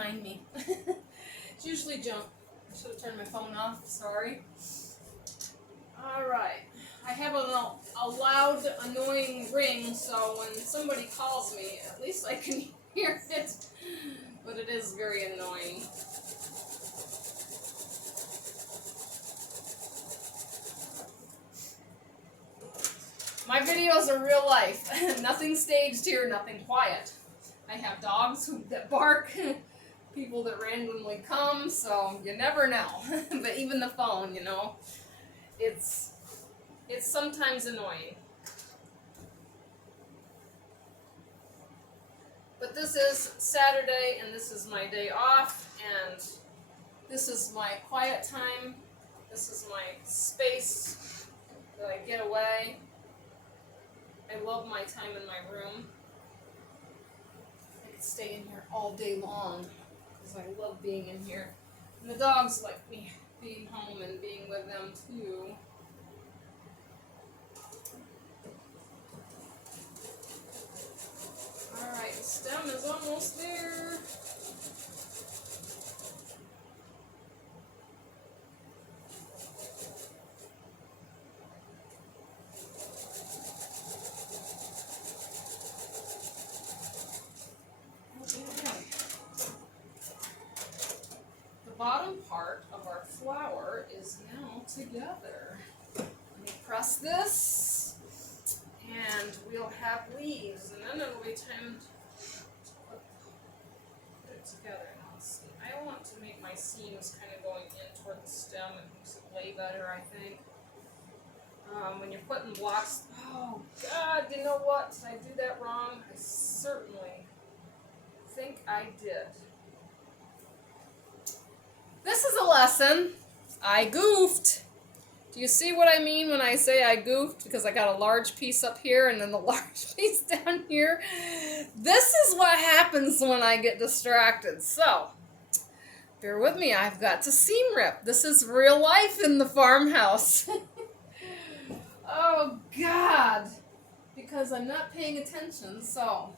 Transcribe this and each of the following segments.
behind me. It's usually junk. I should have turned my phone off, sorry. Alright. I have a loud, annoying ring, so when somebody calls me, at least I can hear it. But it is very annoying. My videos are real life. Nothing staged here, nothing quiet. I have dogs that bark, people that randomly come, so you never know. But even the phone, you know, it's sometimes annoying. But this is Saturday, and this is my day off, and this is my quiet time. This is my space that I get away. I love my time in my room. I could stay in here all day long because I love being in here. And the dogs like me being home and being with them too. Alright, the stem is almost there. The bottom part of our flower is now together. Let me press this, and we'll have leaves, and then it'll be time to put it together. Now, let's see. I want to make my seams kind of going in toward the stem. It makes it lay better, I think. When you're putting blocks, oh God, you know what? Did I do that wrong? I certainly think I did. This is a lesson. I goofed. Do you see what I mean when I say I goofed? Because I got a large piece up here and then the large piece down here. This is what happens when I get distracted. So, bear with me. I've got to seam rip. This is real life in the farmhouse. Oh, God. Because I'm not paying attention. So,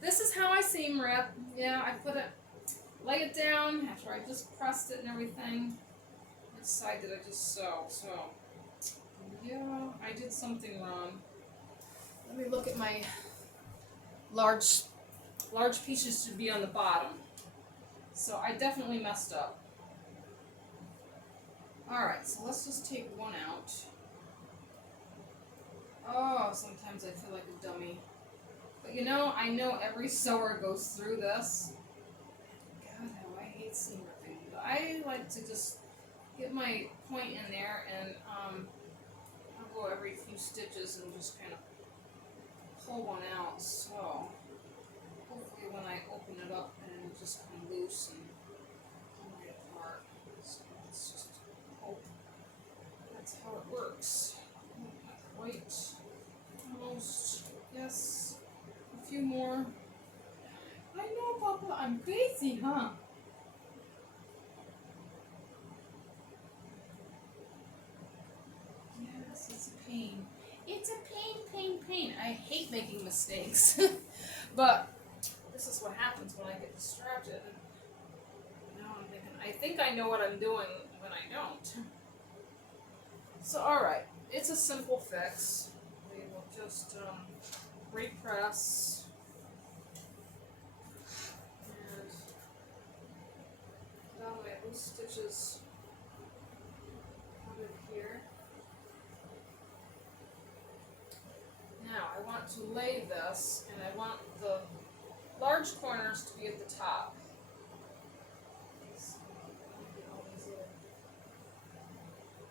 this is how I seam rip. Yeah, I put it, lay it down after I just pressed it and everything. Which side did I just sew? So, yeah, I did something wrong. Let me look at my large pieces should be on the bottom. So I definitely messed up. Alright, so let's just take one out. Oh, sometimes I feel like a dummy. But you know, I know every sewer goes through this. God, how I hate seam ripping. But I like to just get my point in there, and I'll go every few stitches and just kind of pull one out. So hopefully when I open it up and it'll just come loose and come right apart. So let's just hope that's how it works. Not quite. Almost. Yes. A few more. I know, Papa. I'm crazy, huh? Yes, it's a pain. It's a pain. I hate making mistakes. But this is what happens when I get distracted. Now I'm thinking, I think I know what I'm doing when I don't. So, alright. It's a simple fix. We will just repress and put on my loose stitches out of here. Now I want to lay this, and I want the large corners to be at the top. So get all these little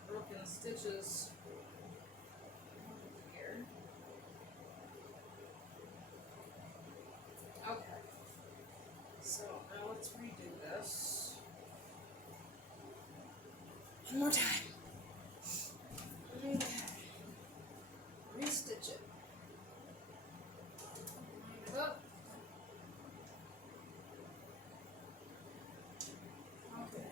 broken stitches here. Okay. So now let's redo this. One more time. Okay. Restitch it. Line it up. Okay.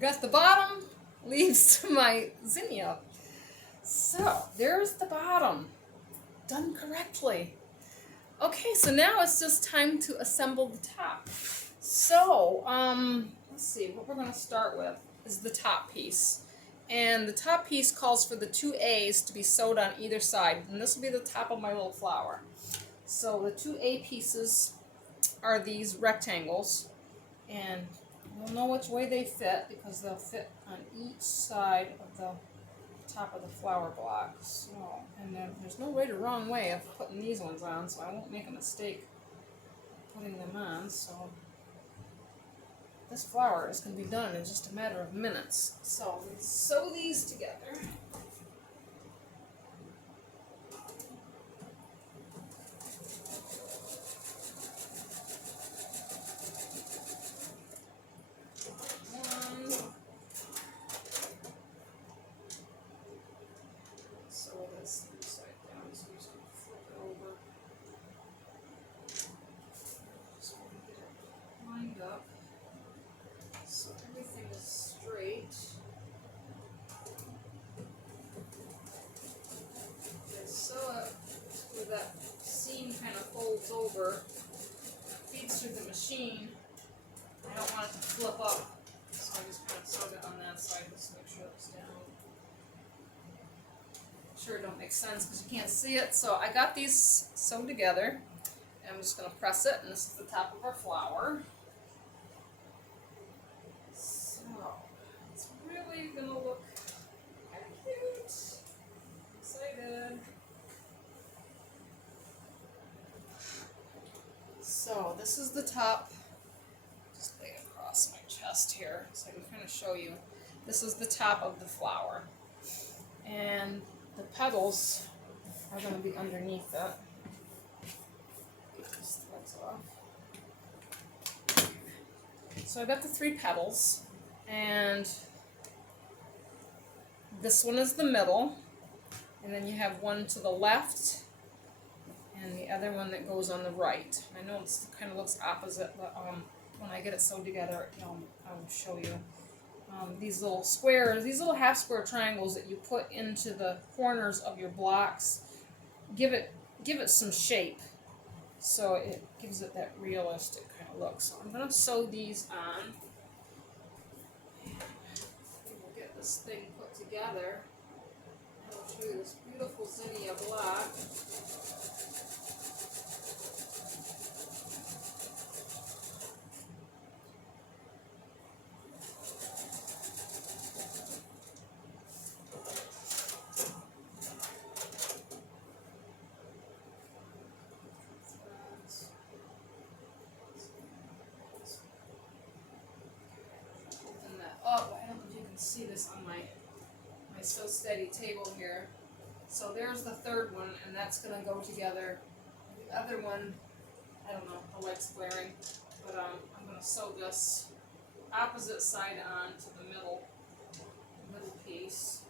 I got the bottom leaves to my zinnia. So there's the bottom, done correctly. Okay, so now it's just time to assemble the top. So, let's see, what we're going to start with is the top piece. And the top piece calls for the 2 A's to be sewed on either side. And this will be the top of my little flower. So the 2 A pieces are these rectangles. And you'll know which way they fit because they'll fit on each side of the top of the flower block. So, and then there's no right or wrong way of putting these ones on, so I won't make a mistake putting them on. So this flower is going to be done in just a matter of minutes. So we sew these together. Sew this side down, so we're just going to flip it over. Just want to get it lined up so everything is straight. And sew it where that seam kind of folds over, feeds through the machine. I don't want it to flip up, so I just kind of sewed it on that side just to make sure it's down. Sure it don't make sense because you can't see it. So I got these sewn together. I'm just going to press it, and this is the top of our flower. So it's really going to look kind of cute. I'm excited. So this is the top. Just lay it across my chest here so I can kind of show you. This is the top of the flower. And the petals are going to be underneath it. Get these threads off. So I got the 3 petals, and this one is the middle, and then you have one to the left, and the other one that goes on the right. I know it kind of looks opposite, but when I get it sewed together, I'll show you. These little squares, these little half square triangles that you put into the corners of your blocks, give it some shape, so it gives it that realistic kind of look. So I'm going to sew these on. We'll get this thing put together. I'll show you this beautiful zinnia block. Up. I don't know if you can see this on my So Steady table here. So there's the third one, and that's going to go together. The other one, I don't know, the light's glaring, but I'm going to sew this opposite side on to the middle piece.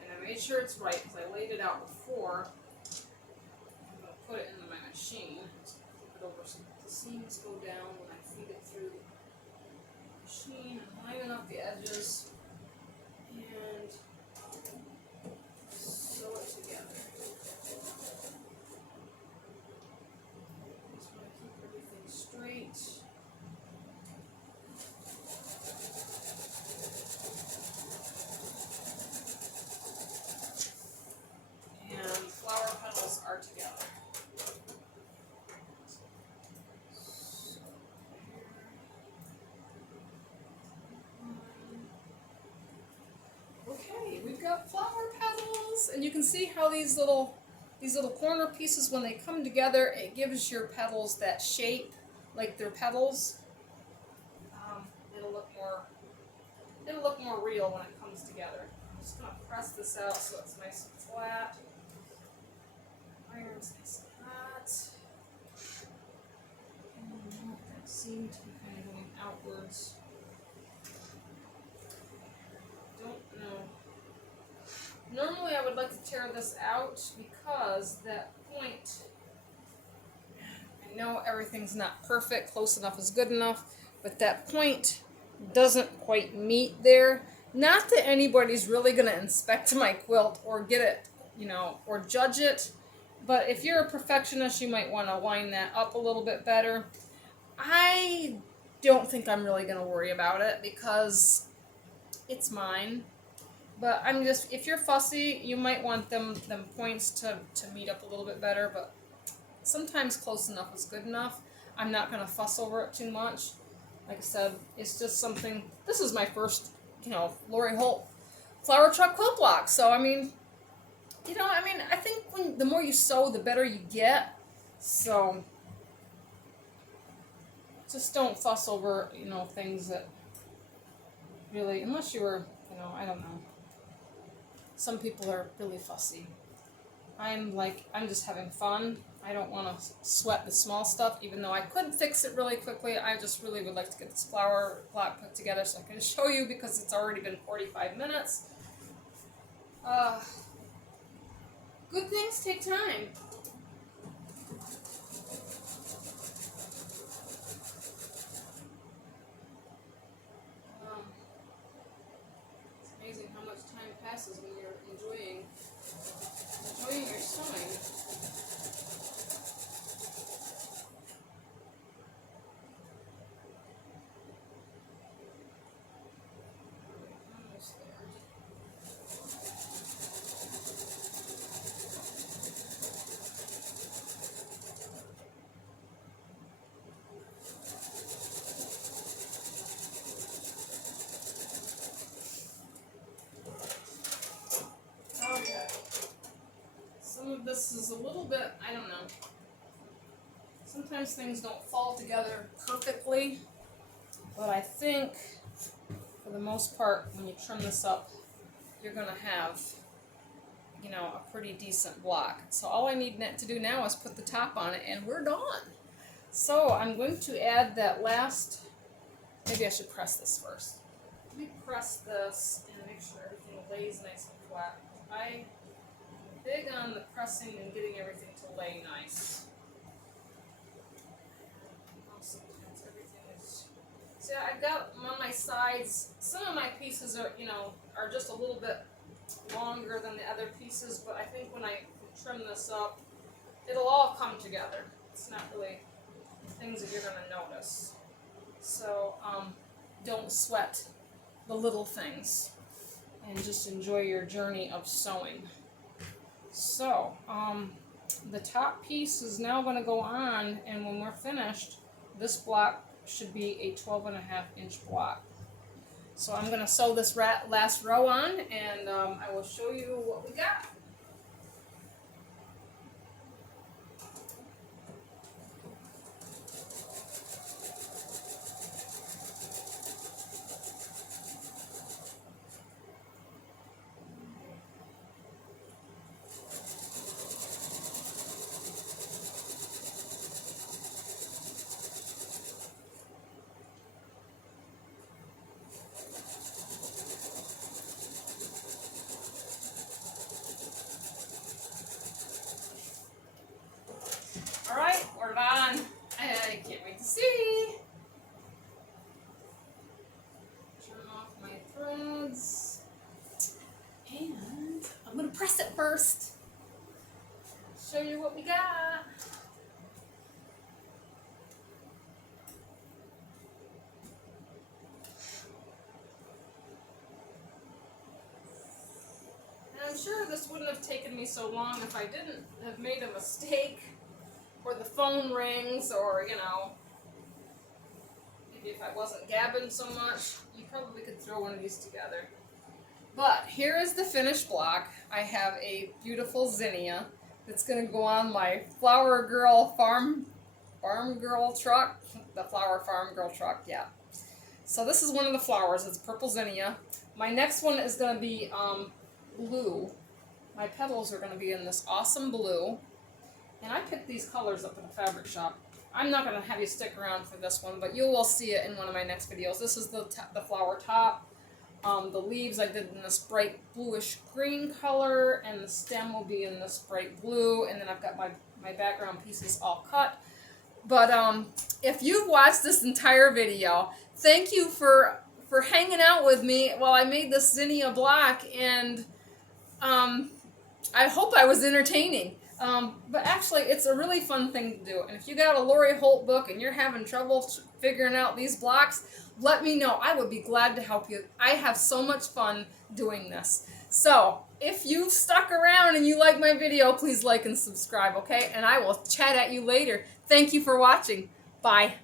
And I made sure it's right because I laid it out before. I'm going to put it into my machine. Just flip it over so the seams go down when I feed it through the machine and lining up the edges and sew it together. Just want to keep everything straight. And flower petals are together. Okay, we've got flower petals, and you can see how these little corner pieces, when they come together, it gives your petals that shape, like they're petals. It'll look more real when it comes together. I'm just gonna press this out so it's nice and flat. Iron's nice and hot. That seemed to be kind of going outwards. Don't know. Normally I would like to tear this out because that point, I know everything's not perfect, close enough is good enough, but that point doesn't quite meet there. Not that anybody's really going to inspect my quilt or get it, you know, or judge it. But if you're a perfectionist, you might want to line that up a little bit better. I don't think I'm really going to worry about it because it's mine. But I'm just, if you're fussy, you might want them points to meet up a little bit better. But sometimes close enough is good enough. I'm not going to fuss over it too much. Like I said, it's just something, this is my first, you know, Lori Holt flower truck quilt block. So, I mean, you know, I think the more you sew, the better you get. So, just don't fuss over, you know, things that really, unless you were, you know, I don't know. Some people are really fussy. I'm just having fun. I don't want to sweat the small stuff, even though I could fix it really quickly. I just really would like to get this flower block put together so I can show you because it's already been 45 minutes. Good things take time. It's amazing how much time passes when you're enjoying your sewing. Almost there. Okay. Some of this is a little bit, I don't know. Sometimes things don't fall together perfectly, but I think for the most part, when you trim this up, you're going to have, you know, a pretty decent block. So all I need to do now is put the top on it, and we're done. So I'm going to add that last, maybe I should press this first. Let me press this and make sure everything lays nice and flat. I'm big on the pressing and getting everything to lay nice. Sometimes everything is. See, I've got on my sides. Some of my pieces are, you know, are just a little bit longer than the other pieces, but I think when I trim this up, it'll all come together. It's not really things that you're going to notice. So don't sweat the little things and just enjoy your journey of sewing. So the top piece is now going to go on, and when we're finished, this block should be a 12.5-inch block. So I'm going to sew this last row on, and I will show you what we got. Alright, we're done. I can't wait to see. Turn off my threads. And I'm going to press it first. Show you what we got. And I'm sure this wouldn't have taken me so long if I didn't have made a mistake. Or the phone rings, or, you know, maybe if I wasn't gabbing so much, you probably could throw one of these together. But here is the finished block. I have a beautiful zinnia that's going to go on my Flower Girl Farm Girl truck. The Flower Farm Girl truck, yeah. So this is one of the flowers. It's purple zinnia. My next one is going to be blue. My petals are going to be in this awesome blue. And I picked these colors up in the fabric shop. I'm not going to have you stick around for this one, but you will see it in one of my next videos. This is the flower top. The leaves I did in this bright bluish green color, and the stem will be in this bright blue, and then I've got my background pieces all cut. But if you've watched this entire video, thank you for for hanging out with me while I made this zinnia block, and I hope I was entertaining. But actually, it's a really fun thing to do. And if you got a Lori Holt book and you're having trouble figuring out these blocks, let me know. I would be glad to help you. I have so much fun doing this. So, if you've stuck around and you like my video, please like and subscribe, okay? And I will chat at you later. Thank you for watching. Bye.